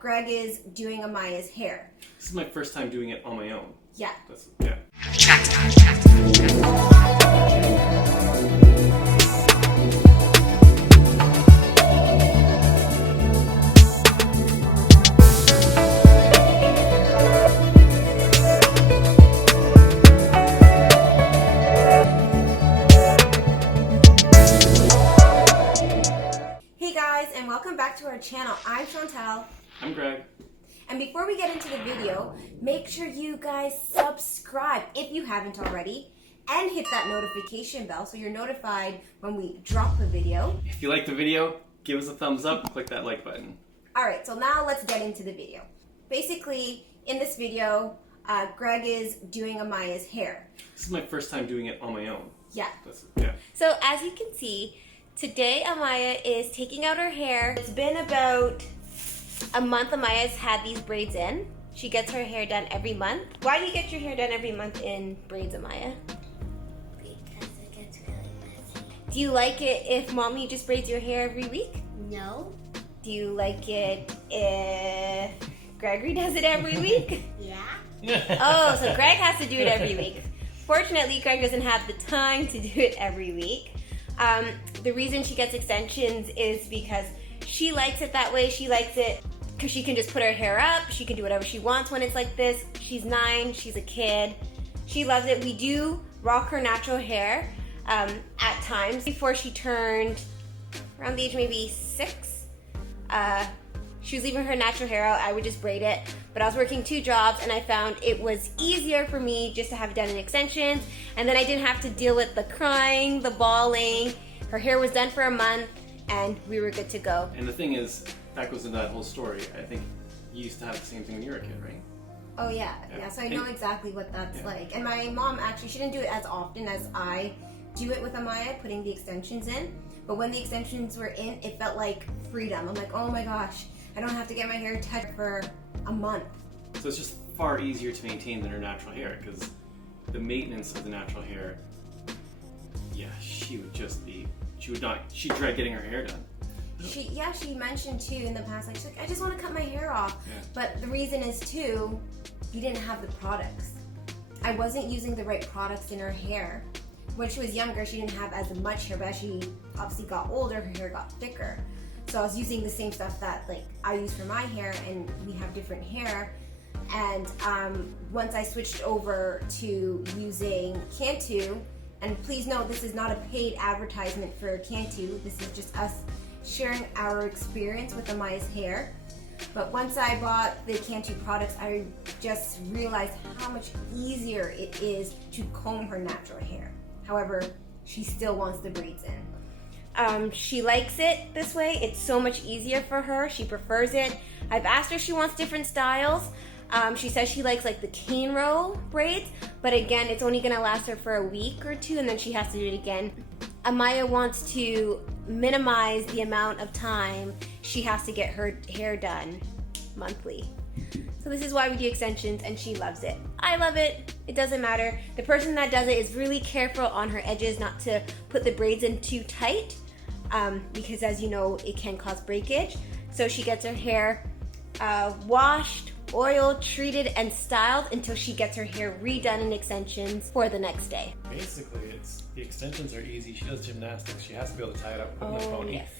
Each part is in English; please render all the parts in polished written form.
Greg is doing Amaya's hair. This is my first time doing it on my own. Yeah. Yeah. Hey guys, and welcome back to our channel. I'm Chantal. I'm Greg. And before we get into the video, make sure you guys subscribe if you haven't already and hit that notification bell so you're notified when we drop a video. If you like the video, give us a thumbs up, click that like button. Alright, so now let's get into the video. Basically, in this video, Greg is doing Amaya's hair. This is my first time doing it on my own. Yeah. Yeah. So as you can see, today Amaya is taking out her hair. It's been about a month Amaya's had these braids in. She gets her hair done every month. Why do you get your hair done every month in braids, Amaya? Because it gets really messy. Do you like it if mommy just braids your hair every week? No. Do you like it if Gregory does it every week? Yeah. Oh, so Greg has to do it every week. Fortunately, Greg doesn't have the time to do it every week. The reason she gets extensions is because she likes it that way. She likes it because she can just put her hair up. She can do whatever she wants when it's like this. She's 9. She's a kid. She loves it. We do rock her natural hair at times. Before she turned around the age maybe 6, she was leaving her natural hair out. I would just braid it. But I was working 2 jobs and I found it was easier for me just to have it done in extensions. And then I didn't have to deal with the crying, the bawling. Her hair was done for a month and we were good to go. And the thing is, that goes into that whole story. I think you used to have the same thing when you were a kid, right? Oh yeah. So I know exactly what that's like. And my mom actually, she didn't do it as often as I do it with Amaya, putting the extensions in. But when the extensions were in, it felt like freedom. I'm like, oh my gosh, I don't have to get my hair touched for a month. So it's just far easier to maintain than her natural hair because the maintenance of the natural hair, she'd dread getting her hair done. She mentioned too in the past, like, she's like, I just want to cut my hair off. Yeah. But the reason is too, you didn't have the products. I wasn't using the right products in her hair. When she was younger, she didn't have as much hair, but as she obviously got older, her hair got thicker. So I was using the same stuff that like I use for my hair, and we have different hair. And once I switched over to using Cantu, and please note this is not a paid advertisement for Cantu, this is just us sharing our experience with Amaya's hair. But once I bought the Cantu products, I just realized how much easier it is to comb her natural hair. However, she still wants the braids in. She likes it this way. It's so much easier for her. She prefers it. I've asked her if she wants different styles. She says she likes like the cornrow braids, but again, it's only gonna last her for a week or 2 and then she has to do it again. Amaya wants to minimize the amount of time she has to get her hair done monthly. So this is why we do extensions and she loves it. I love it. It doesn't matter. The person that does it is really careful on her edges not to put the braids in too tight because as you know, it can cause breakage. So she gets her hair washed, oiled, treated, and styled until she gets her hair redone in extensions for the next day. Basically, the extensions are easy. She does gymnastics. She has to be able to tie it up, put in the pony. Yes.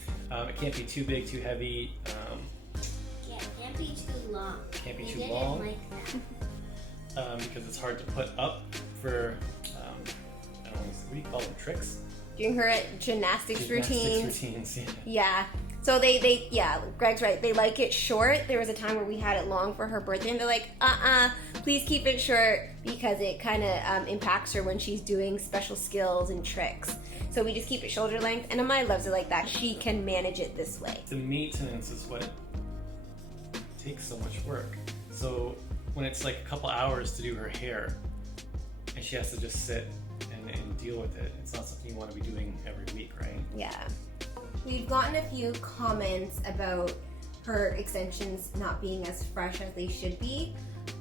It can't be too big, too heavy. Can't be too long. Can't be We too did long. it like that. Because it's hard to put up for, I don't know, what do you call them, tricks? Doing her gymnastics routines. Yeah. Yeah. So Greg's right. They like it short. There was a time where we had it long for her birthday and they're like, please keep it short because it kind of impacts her when she's doing special skills and tricks. So we just keep it shoulder length and Amaya loves it like that. She can manage it this way. The maintenance is what takes so much work. So when it's like a couple hours to do her hair and she has to just sit and deal with it, it's not something you want to be doing every week, right? Yeah. We've gotten a few comments about her extensions not being as fresh as they should be,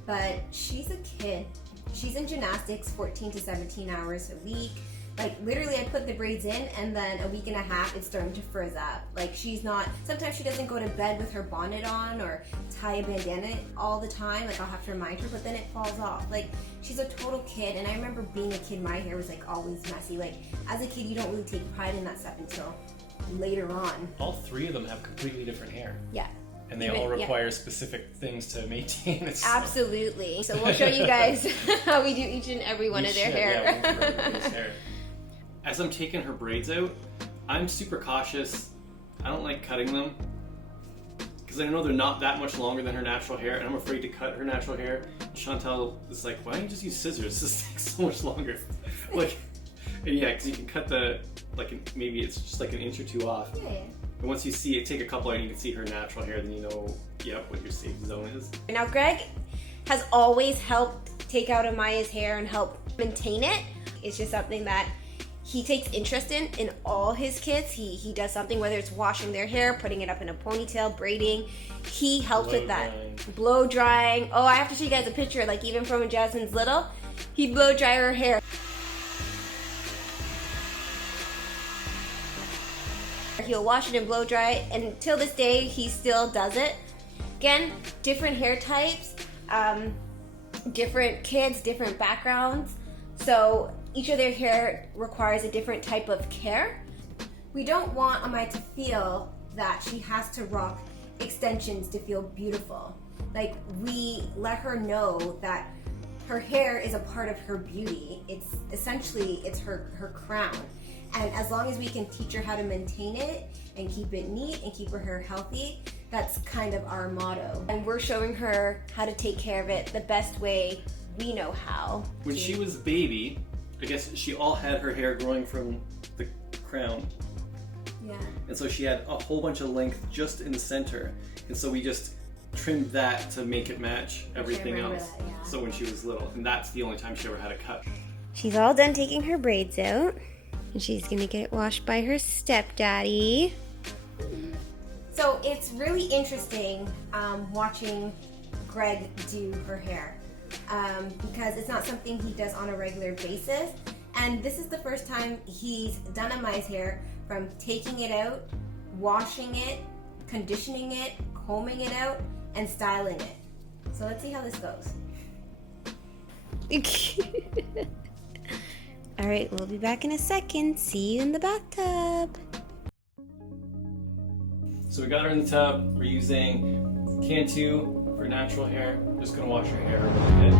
but she's a kid. She's in gymnastics 14 to 17 hours a week. Like literally I put the braids in and then a week and a half it's starting to frizz up. Like she's not, sometimes she doesn't go to bed with her bonnet on or tie a bandana all the time. Like I'll have to remind her, but then it falls off. Like she's a total kid, and I remember being a kid, my hair was like always messy. Like as a kid you don't really take pride in that stuff until later on. All three of them have completely different hair. Yeah. And they all require specific things to maintain it. Absolutely. So we'll show you guys how we do each and every one of their hair. Yeah, we'll do everybody's hair. As I'm taking her braids out, I'm super cautious. I don't like cutting them because I know they're not that much longer than her natural hair, and I'm afraid to cut her natural hair. Chantel is like, why don't you just use scissors? This takes so much longer. Like, and yeah, because you can cut the, like maybe it's just like an inch or two off. Yeah. And once you see it, take a couple out and you can see her natural hair, then you know, yep, what your safe zone is. Now Greg has always helped take out Amaya's hair and help maintain it. It's just something that he takes interest in all his kids. He does something, whether it's washing their hair, putting it up in a ponytail, braiding. He helps with that. Blow drying. Oh, I have to show you guys a picture, like even from when Jasmine's little, he'd blow dry her hair. He'll wash it and blow dry it, and till this day he still does it. Again, different hair types, different kids, different backgrounds, so each of their hair requires a different type of care. We don't want Amaya to feel that she has to rock extensions to feel beautiful. Like, we let her know that her hair is a part of her beauty. It's essentially, it's her crown. And as long as we can teach her how to maintain it and keep it neat and keep her hair healthy, that's kind of our motto. And we're showing her how to take care of it the best way we know how. When she was a baby, I guess she all had her hair growing from the crown. Yeah. And so she had a whole bunch of length just in the center. And so we just trimmed that to make it match everything else. That, yeah. So when she was little, and that's the only time she ever had a cut. She's all done taking her braids out. And she's gonna get it washed by her stepdaddy. So it's really interesting watching Greg do her hair because it's not something he does on a regular basis. And this is the first time he's done Amaya's hair, from taking it out, washing it, conditioning it, combing it out, and styling it. So let's see how this goes. All right, we'll be back in a second. See you in the bathtub. So we got her in the tub. We're using Cantu for natural hair. Just gonna wash her hair a little bit.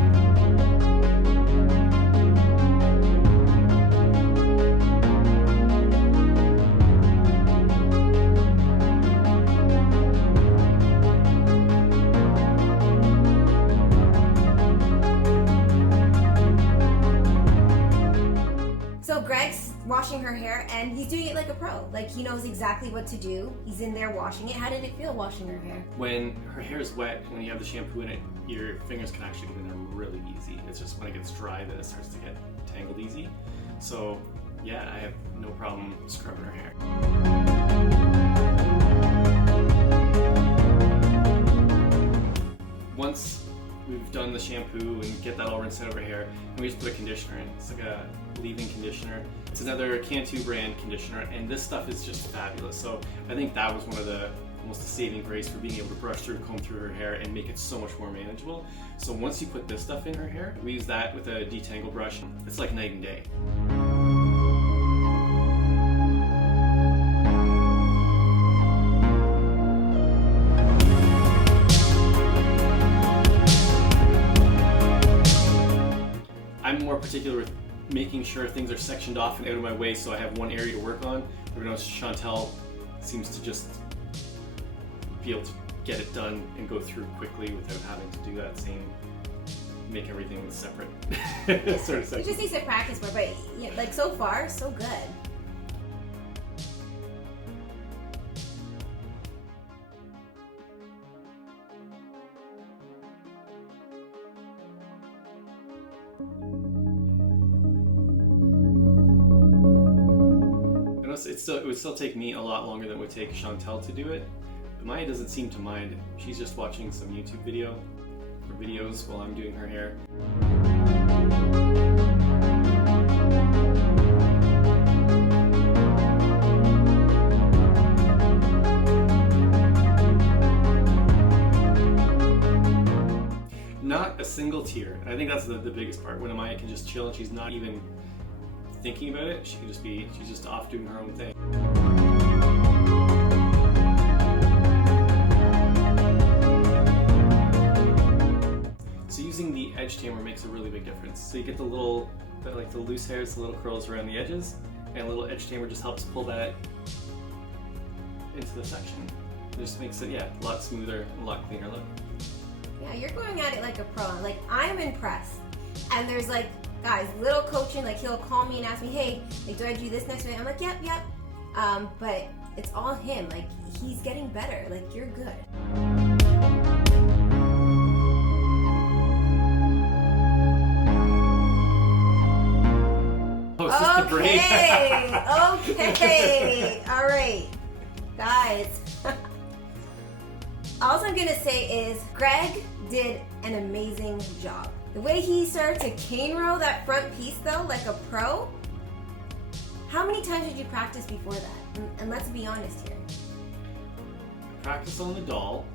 Greg's washing her hair, and he's doing it like a pro. Like, he knows exactly what to do. He's in there washing it. How did it feel washing her hair? When her hair is wet, when you have the shampoo in it, your fingers can actually get in there really easy. It's just when it gets dry that it starts to get tangled easy. So yeah, I have no problem scrubbing her hair. Once we've done the shampoo and get that all rinsed out of her hair, and we just put a conditioner in. It's like a leave-in conditioner. It's another Cantu brand conditioner, and this stuff is just fabulous. So I think that was one of the almost a saving grace for being able to brush through, comb through her hair, and make it so much more manageable. So once you put this stuff in her hair, we use that with a detangle brush. It's like night and day. I'm more particular with making sure things are sectioned off and out of my way so I have one area to work on. Whereas Chantel seems to just be able to get it done and go through quickly without having to do that same, make everything separate sort of section. It just needs to practice more, but yeah, like so far, so good. It would still take me a lot longer than it would take Chantel to do it. But Maya doesn't seem to mind. She's just watching some YouTube videos while I'm doing her hair. not a single tear. And I think that's the biggest part. When Amaya can just chill and she's not even thinking about it, she's just off doing her own thing. So using the edge tamer makes a really big difference. So you get the loose hairs, the little curls around the edges, and a little edge tamer just helps pull that into the section. It just makes it, a lot smoother, a lot cleaner look. Yeah, you're going at it like a pro. Like, I'm impressed. And there's like, guys, little coaching, like he'll call me and ask me, hey, like, do I do this next week? I'm like, yep. But it's all him. Like, he's getting better. Like, you're good. Oh, it's just the braid. Okay. All right. Guys. All I'm gonna say is Greg did an amazing job. The way he started to cane row that front piece though, like a pro. How many times did you practice before that? And let's be honest here. I practiced on the doll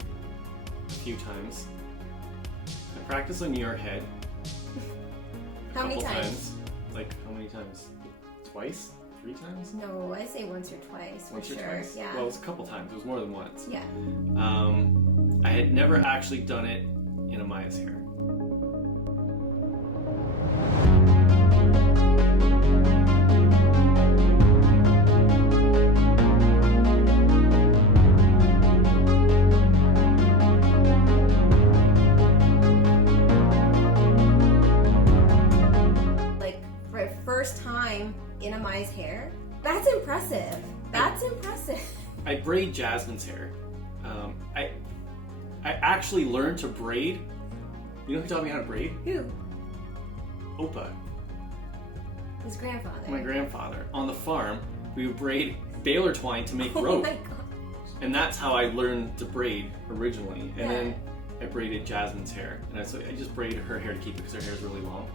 a few times. I practiced on your head a How many couple times? Like, how many times? Twice? 3 times? No, I say once or twice for Once or sure. twice? Yeah. Well, it was a couple times. It was more than once. Yeah. I had never actually done it in Amaya's hair. Like, for a first time in Amaya's hair, that's impressive. That's impressive. I braid Jasmine's hair. I actually learned to braid. You know who taught me how to braid? Who? Opa, His grandfather. my grandfather. On the farm, we would braid baler twine to make Oh rope. my god. And that's how I learned to braid originally. And Yeah. then I braided Jasmine's hair. And I just braided her hair to keep it because her hair is really long.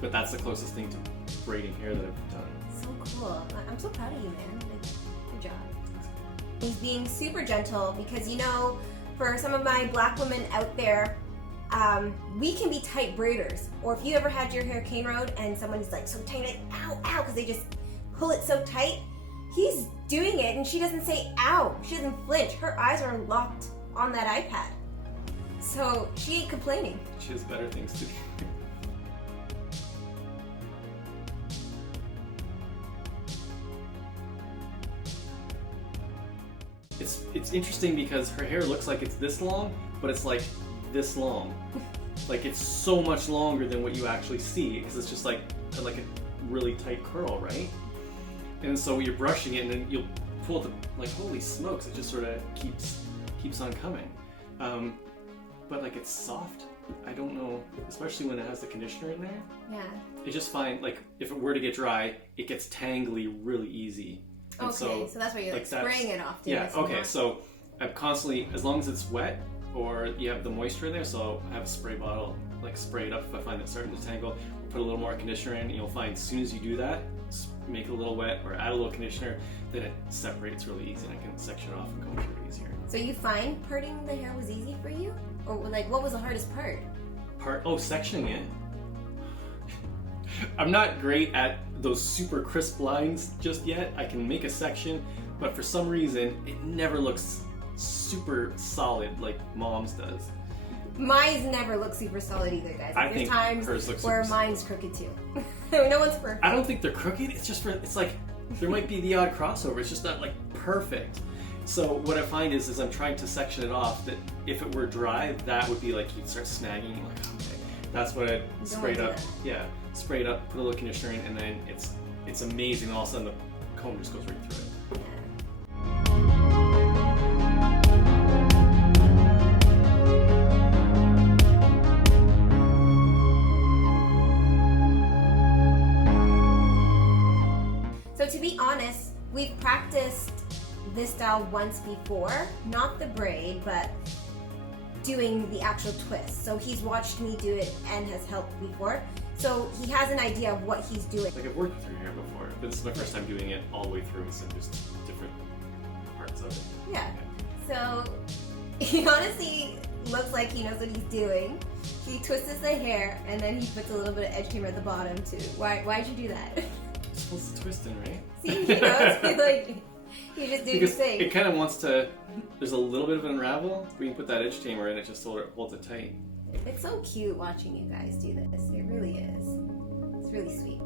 But that's the closest thing to braiding hair that I've done. So cool. I'm so proud of you, man. Like, good job. He's being super gentle because, you know, for some of my black women out there, we can be tight braiders. Or if you ever had your hair cane rowed and someone's like so tight, like, ow, ow, because they just pull it so tight, he's doing it and she doesn't say ow. She doesn't flinch. Her eyes are locked on that iPad. So she ain't complaining. She has better things to do. It's interesting because her hair looks like it's this long, but it's like this long. Like it's so much longer than what you actually see because it's just like a really tight curl, right? And so you're brushing it and then you'll pull the, like, holy smokes, it just sort of keeps on coming. But like it's soft. I don't know, especially when it has the conditioner in there. Yeah. I just find like if it were to get dry, it gets tangly really easy. And Okay, so that's why you're like spraying it off. Yeah, okay, so I'm constantly, as long as it's wet or you have the moisture in there, so I have a spray bottle, like spray it up if I find it starting to tangle, put a little more conditioner in, and you'll find as soon as you do that, make it a little wet or add a little conditioner, then it separates really easy and I can section it off and go through it easier. So you find parting the hair was easy for you? Or like, what was the hardest part? Sectioning it. I'm not great at those super crisp lines just yet. I can make a section, but for some reason, it never looks super solid like Mom's does. Mine's never look super solid either, guys. I There's think times hers looks where super mine's crooked too. No one's perfect. I don't think they're crooked. It's just it's like there might be the odd crossover. It's just not like perfect. So what I find is I'm trying to section it off. That if it were dry, that would be like you'd start snagging. Like okay, that's what I sprayed up. Yeah, spray it up, put a little conditioner in, and then it's amazing. All of a sudden the comb just goes right through it. So to be honest, we've practiced this style once before, not the braid, but doing the actual twist. So he's watched me do it and has helped before. So he has an idea of what he's doing. Like I've worked with your hair before, but this is my first time doing it all the way through instead of just different parts of it. Yeah. So he honestly, looks like he knows what he's doing. He twists the hair and then he puts a little bit of edge creamer at the bottom too. Why'd you do that? It's supposed to twist in, right? See, he knows. He's like, you just do your Because thing. it kind of wants to. There's a little bit of an unravel. We can put that edge tamer in. It just holds it tight. It's so cute watching you guys do this. It really is. It's really sweet.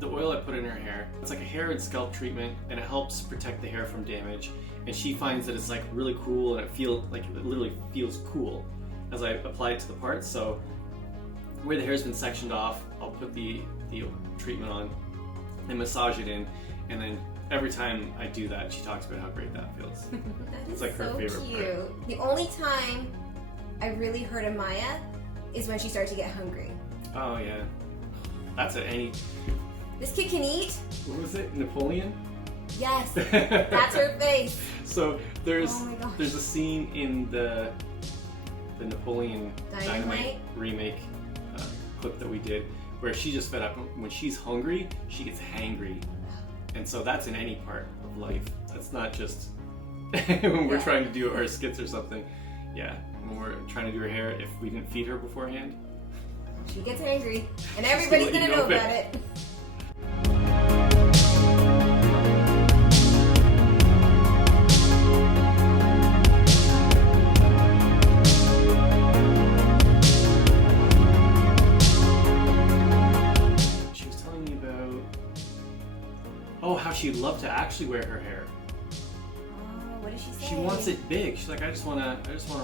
The oil I put in her hair, it's like a hair and scalp treatment, and it helps protect the hair from damage. And she finds that it's like really cool, and it literally feels cool as I apply it to the parts. So where the hair's been sectioned off, I'll put the treatment on and massage it in, and then every time I do that, she talks about how great that feels. That It's is like her so favorite cute. part. The only time I really hurt Amaya is when she started to get hungry. Oh yeah, that's any. This kid can eat. What was it? Napoleon? Yes, that's her face. So there's Oh my gosh. there's a scene in the Napoleon Dynamite? remake clip that we did where she just fed up. When she's hungry, she gets hangry, and so that's in any part of life. That's not just when we're Yeah. trying to do our skits or something. Yeah, when we're trying to do her hair, if we didn't feed her beforehand. She gets angry, and Just to everybody's let you gonna know know that. about it. She was telling me about how she'd love to actually wear her hair. Oh, what did she say? She wants it big. She's like, I just wanna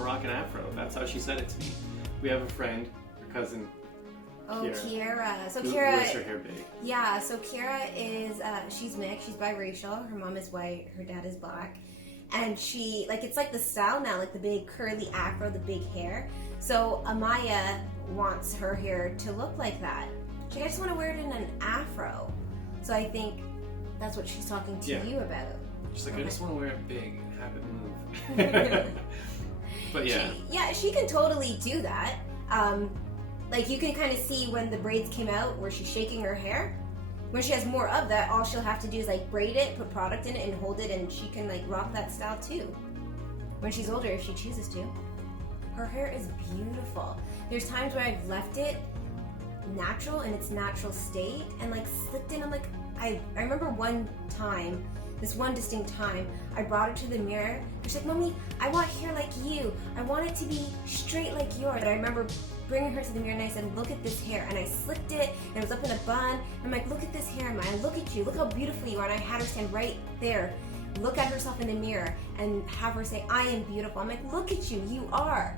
rock an afro. That's how she said it to me. We have a friend, her cousin, Oh, Kiara. So who Kiara, wears her hair big. yeah. So Kiara is she's mixed. She's biracial. Her mom is white. Her dad is black. And she it's like the style now, like the big curly afro, the big hair. So Amaya wants her hair to look like that. She's like, I just want to wear it in an afro. So I think that's what she's talking to Yeah. you about. She's like, I Okay. just want to wear it big and have it move. But yeah, She can totally do that. Like you can kind of see when the braids came out where she's shaking her hair. When she has more of that, all she'll have to do is like braid it, put product in it, and hold it, and she can like rock that style too. When she's older, if she chooses to. Her hair is beautiful. There's times where I've left it natural in its natural state and like slipped in. I'm like, I remember one time, this one distinct time, I brought her to the mirror. She's like, Mommy, I want hair like you. I want it to be straight like yours. And I remember bringing her to the mirror and I said, look at this hair. And I slicked it and it was up in a bun. I'm like, look at this hair, Amaya. Look at you. Look how beautiful you are. And I had her stand right there, look at herself in the mirror and have her say, I am beautiful. I'm like, look at you. You are.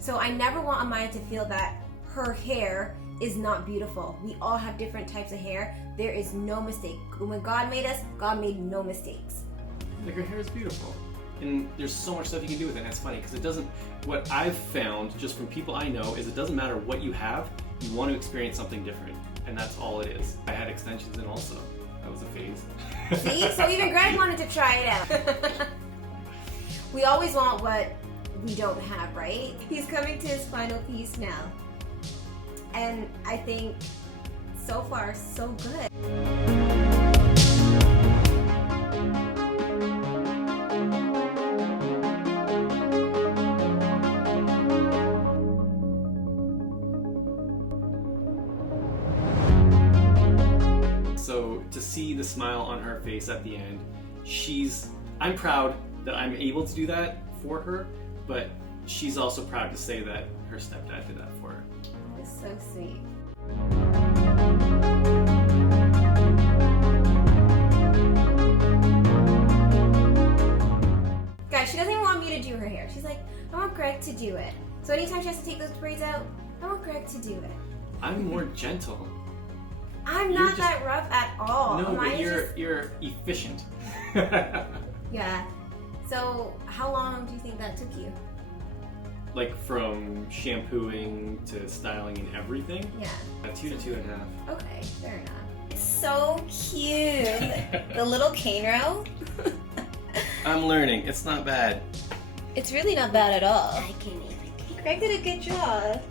So I never want Amaya to feel that her hair is not beautiful. We all have different types of hair. There is no mistake. When God made us, God made no mistakes. like her hair is beautiful. And there's so much stuff you can do with it, and it's funny because it doesn't, what I've found just from people I know is it doesn't matter what you have, you want to experience something different, and that's all it is. I had extensions in also, that was a phase. See? So even Greg wanted to try it out. We always want what we don't have, right? He's coming to his final piece now. And I think so far, so good. So to see the smile on her face at the end, I'm proud that I'm able to do that for her, but she's also proud to say that her stepdad did that for her. It's so sweet. Guys, she doesn't even want me to do her hair. She's like, I want Greg to do it. So anytime she has to take those braids out, I want Greg to do it. I'm more gentle. I'm You're not just- that rough at all. No, but Amaya's you're efficient. Yeah. So how long do you think that took you? Like from shampooing to styling and everything, Yeah. 2 to 2.5. Okay, fair enough. It's so cute. The little cane row. I'm learning. It's not bad. It's really not bad at all. I can't even get Greg did a good job.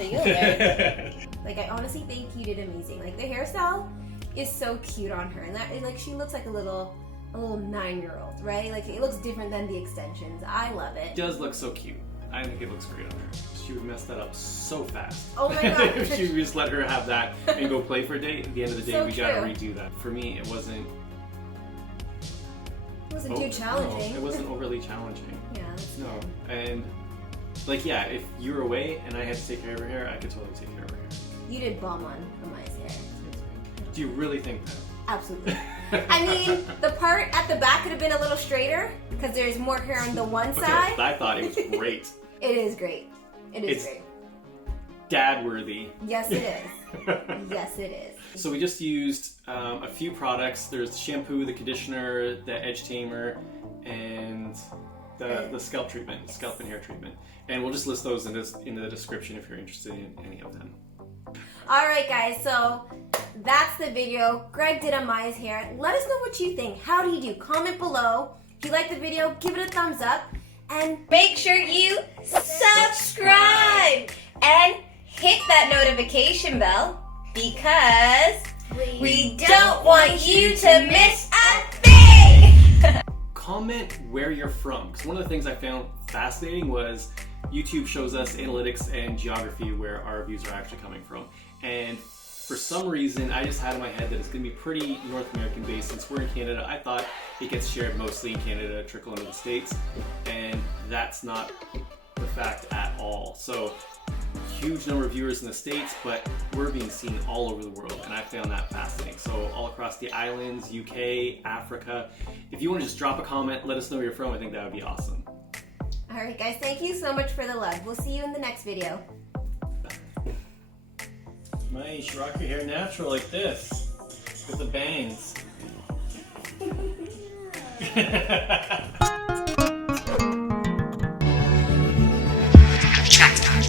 You okay? Like, I honestly think you did amazing. Like, the hairstyle is so cute on her, and that, like, she looks like a little 9-year-old, right? Like, it looks different than the extensions. I love it. It does look so cute. I think it looks great on her. She would mess that up so fast. Oh my god. If she would just let her have that and go play for a day, at the end of the day, So we gotta true. redo that. For me, it wasn't. It wasn't too challenging. No, it wasn't overly challenging. Yeah. That's No, good. and like yeah, if you were away and I had to take care of her hair, I could totally take care of her hair. You did bomb on Amaya's hair. Do you really think that? Absolutely. I mean, the part at the back could have been a little straighter because there's more hair on the one Okay, side. I thought it was great. It is great. It is It's- great. Dad worthy. Yes, it is. Yes, it is. So we just used a few products. There's the shampoo, the conditioner, the edge tamer, and the scalp treatment, scalp and hair treatment. And we'll just list those in the description if you're interested in any of them. Alright guys, so that's the video. Greg did Amaya's hair. Let us know what you think. How do you do? Comment below. If you like the video, give it a thumbs up. And make sure you subscribe and hit that notification bell because we don't want you to miss a thing! Comment where you're from, because one of the things I found fascinating was YouTube shows us analytics and geography where our views are actually coming from. And for some reason, I just had in my head that it's going to be pretty North American based. Since we're in Canada, I thought it gets shared mostly in Canada, trickle into the States, and that's not the fact at all. So, huge number of viewers in the States, but we're being seen all over the world, and I found that fascinating. So, all across the islands, UK, Africa. If you want to just drop a comment, let us know where you're from, I think that would be awesome. Alright guys, thank you so much for the love. We'll see you in the next video. Maya, you should rock your hair natural like this, with the bangs. Check.